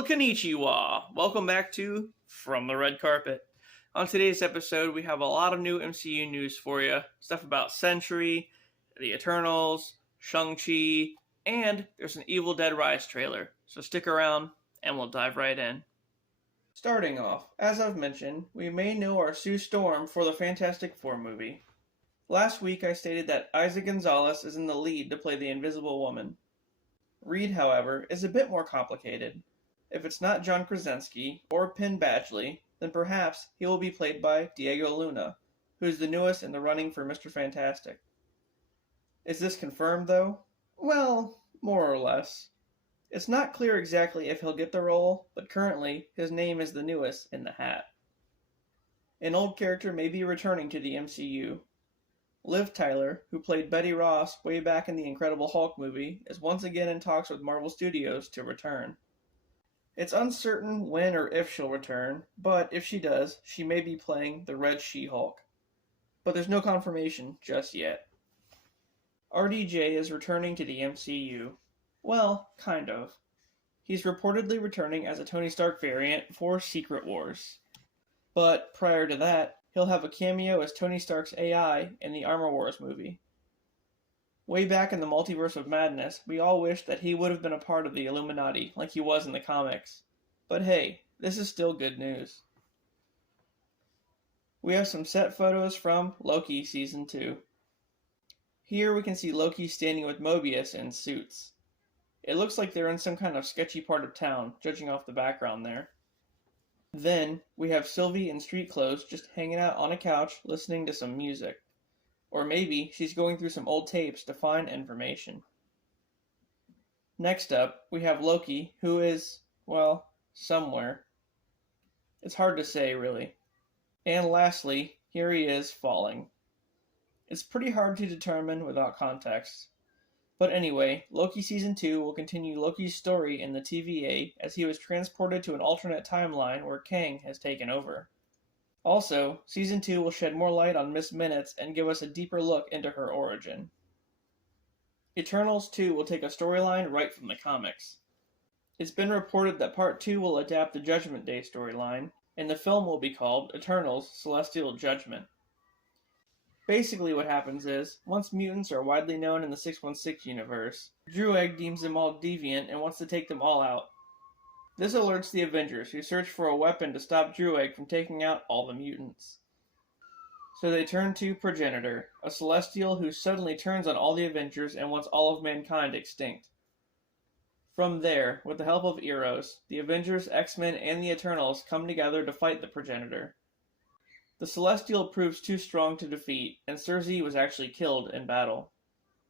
Well, konnichiwa. Welcome back to From the Red Carpet. On today's episode, we have a lot of new MCU news for you. Stuff about ShangChi, the Eternals, Shang-Chi, and there's an Evil Dead Rise trailer. So stick around, and we'll dive right in. Starting off, as I've mentioned, we may know our Sue Storm for the Fantastic Four movie. Last week I stated that Isaac Gonzalez is in the lead to play the Invisible Woman. Reed, however, is a bit more complicated. If it's not John Krasinski or Penn Badgley, then perhaps he will be played by Diego Luna, who is the newest in the running for Mr. Fantastic. Is this confirmed, though? Well, more or less. It's not clear exactly if he'll get the role, but currently his name is the newest in the hat. An old character may be returning to the MCU. Liv Tyler, who played Betty Ross way back in the Incredible Hulk movie, is once again in talks with Marvel Studios to return. It's uncertain when or if she'll return, but if she does, she may be playing the Red She-Hulk. But there's no confirmation just yet. RDJ is returning to the MCU. Well, kind of. He's reportedly returning as a Tony Stark variant for Secret Wars. But prior to that, he'll have a cameo as Tony Stark's AI in the Armor Wars movie. Way back in the Multiverse of Madness, we all wished that he would have been a part of the Illuminati like he was in the comics. But hey, this is still good news. We have some set photos from Loki Season 2. Here we can see Loki standing with Mobius in suits. It looks like they're in some kind of sketchy part of town, judging off the background there. Then, we have Sylvie in street clothes just hanging out on a couch listening to some music. Or maybe she's going through some old tapes to find information. Next up, we have Loki, who is, well, somewhere. It's hard to say, really. And lastly, here he is falling. It's pretty hard to determine without context. But anyway, Loki Season 2 will continue Loki's story in the TVA as he was transported to an alternate timeline where Kang has taken over. Also, Season 2 will shed more light on Miss Minutes and give us a deeper look into her origin. Eternals 2 will take a storyline right from the comics. It's been reported that Part 2 will adapt the Judgment Day storyline, and the film will be called Eternals: Celestial Judgment. Basically what happens is, once mutants are widely known in the 616 universe, Druig deems them all deviant and wants to take them all out. This alerts the Avengers, who search for a weapon to stop Druig from taking out all the mutants. So they turn to Progenitor, a celestial who suddenly turns on all the Avengers and wants all of mankind extinct. From there, with the help of Eros, the Avengers, X-Men, and the Eternals come together to fight the Progenitor. The Celestial proves too strong to defeat, and Cersei was actually killed in battle.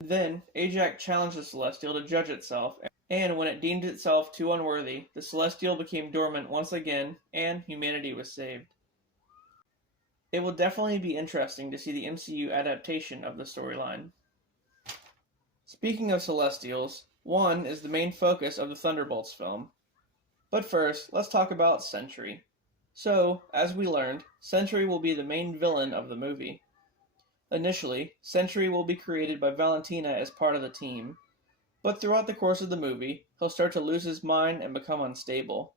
Then, Ajax challenged the Celestial to judge itself, and when it deemed itself too unworthy, the Celestial became dormant once again, and humanity was saved. It will definitely be interesting to see the MCU adaptation of the storyline. Speaking of Celestials, one is the main focus of the Thunderbolts film. But first, let's talk about Sentry. So, as we learned, Sentry will be the main villain of the movie. Initially, Sentry will be created by Valentina as part of the team. But throughout the course of the movie, he'll start to lose his mind and become unstable.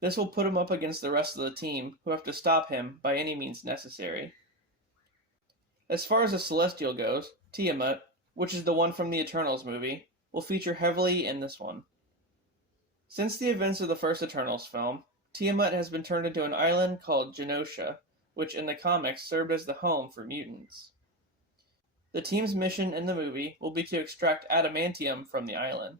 This will put him up against the rest of the team, who have to stop him by any means necessary. As far as the Celestial goes, Tiamat, which is the one from the Eternals movie, will feature heavily in this one. Since the events of the first Eternals film, Tiamat has been turned into an island called Genosha, which in the comics served as the home for mutants. The team's mission in the movie will be to extract adamantium from the island.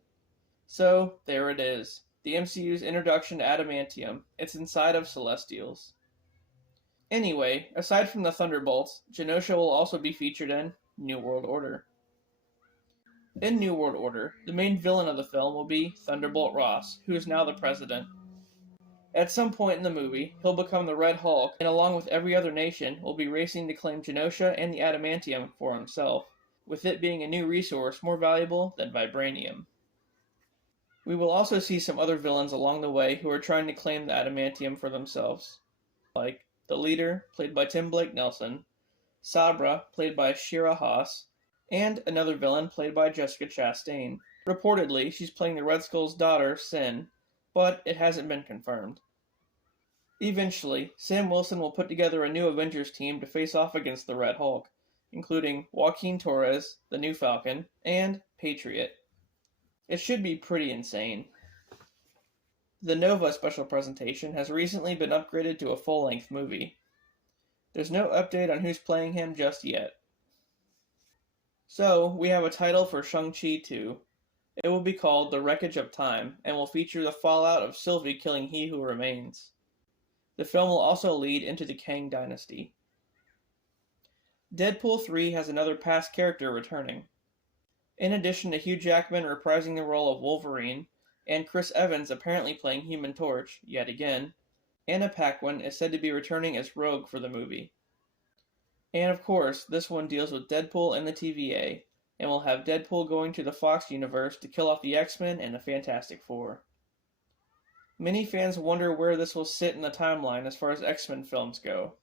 So, there it is, the MCU's introduction to adamantium. It's inside of Celestials. Anyway, aside from the Thunderbolts, Genosha will also be featured in New World Order. In New World Order, the main villain of the film will be Thunderbolt Ross, who is now the president. At some point in the movie, he'll become the Red Hulk, and along with every other nation, will be racing to claim Genosha and the adamantium for himself, with it being a new resource more valuable than vibranium. We will also see some other villains along the way who are trying to claim the adamantium for themselves, like the Leader, played by Tim Blake Nelson, Sabra, played by Shira Haas, and another villain played by Jessica Chastain. Reportedly, she's playing the Red Skull's daughter, Sin, but it hasn't been confirmed. Eventually, Sam Wilson will put together a new Avengers team to face off against the Red Hulk, including Joaquin Torres, the new Falcon, and Patriot. It should be pretty insane. The Nova special presentation has recently been upgraded to a full-length movie. There's no update on who's playing him just yet. So, we have a title for Shang-Chi 2. It will be called The Wreckage of Time, and will feature the fallout of Sylvie killing He Who Remains. The film will also lead into the Kang Dynasty. Deadpool 3 has another past character returning. In addition to Hugh Jackman reprising the role of Wolverine, and Chris Evans apparently playing Human Torch, yet again, Anna Paquin is said to be returning as Rogue for the movie. And of course, this one deals with Deadpool and the TVA, and will have Deadpool going to the Fox universe to kill off the X-Men and the Fantastic Four. Many fans wonder where this will sit in the timeline as far as X-Men films go.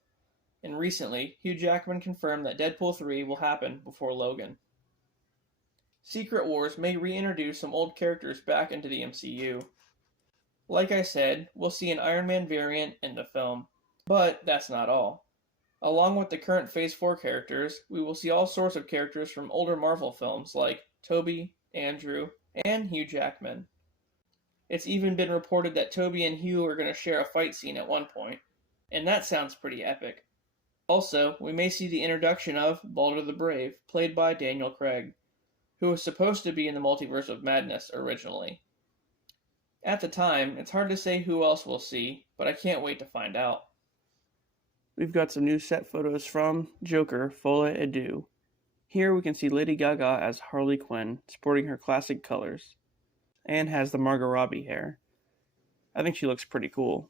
And recently, Hugh Jackman confirmed that Deadpool 3 will happen before Logan. Secret Wars may reintroduce some old characters back into the MCU. Like I said, we'll see an Iron Man variant in the film. But that's not all. Along with the current Phase 4 characters, we will see all sorts of characters from older Marvel films like Tobey, Andrew, and Hugh Jackman. It's even been reported that Tobey and Hugh are going to share a fight scene at one point, and that sounds pretty epic. Also, we may see the introduction of Balder the Brave, played by Daniel Craig, who was supposed to be in the Multiverse of Madness originally. At the time, it's hard to say who else we'll see, but I can't wait to find out. We've got some new set photos from Joker, Folie A Deux. Here we can see Lady Gaga as Harley Quinn, sporting her classic colors, and has the Margot Robbie hair. I think she looks pretty cool.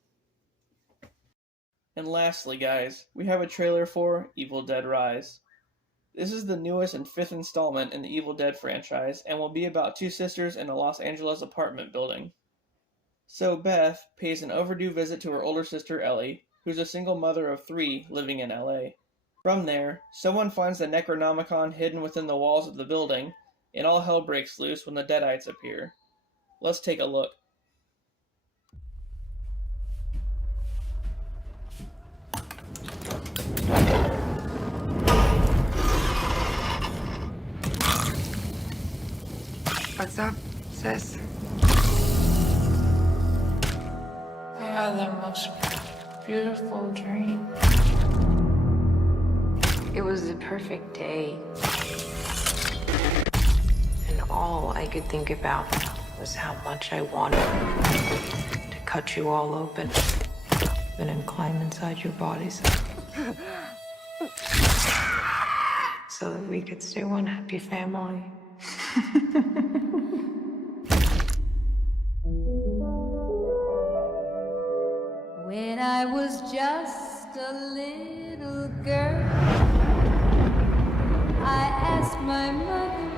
And lastly, guys, we have a trailer for Evil Dead Rise. This is the newest and 5th installment in the Evil Dead franchise, and will be about two sisters in a Los Angeles apartment building. So Beth pays an overdue visit to her older sister Ellie, who's a single mother of 3 living in LA. From there, someone finds the Necronomicon hidden within the walls of the building, and all hell breaks loose when the Deadites appear. Let's take a look. What's up, sis? I had the most beautiful dream. It was the perfect day. And all I could think about was how much I wanted to cut you all open and then climb inside your bodies. So that we could stay one happy family. When I was just a little girl, I asked my mother,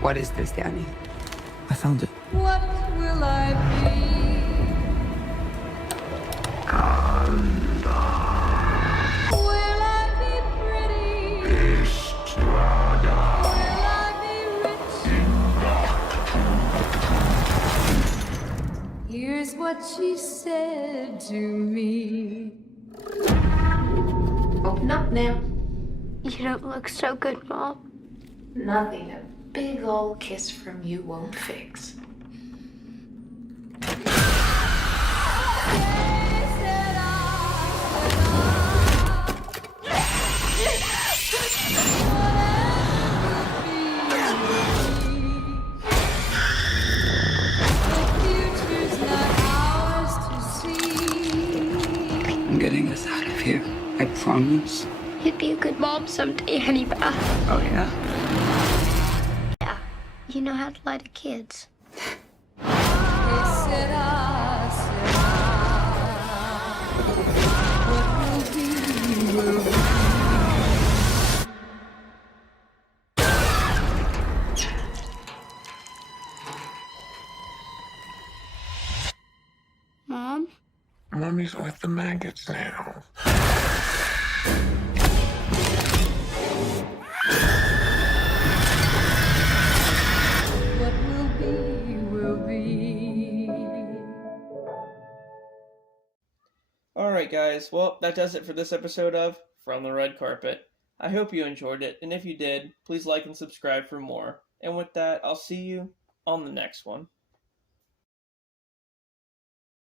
What is this, Danny? I found it. what will I be? Will I be pretty? Will I be rich? Here's what she said to me. Open up now. You don't look so good, Mom. Nothing a big old kiss from you won't fix. I'm getting us out of here. I promise. You'd be a good mom someday, honey pie. Oh, yeah? Yeah, you know how to lie to kids. Mom? Mommy's with the maggots now. What will be, will be. Alright, guys, well, that does it for this episode of From the Red Carpet. I hope you enjoyed it, and if you did, please like and subscribe for more. And with that, I'll see you on the next one.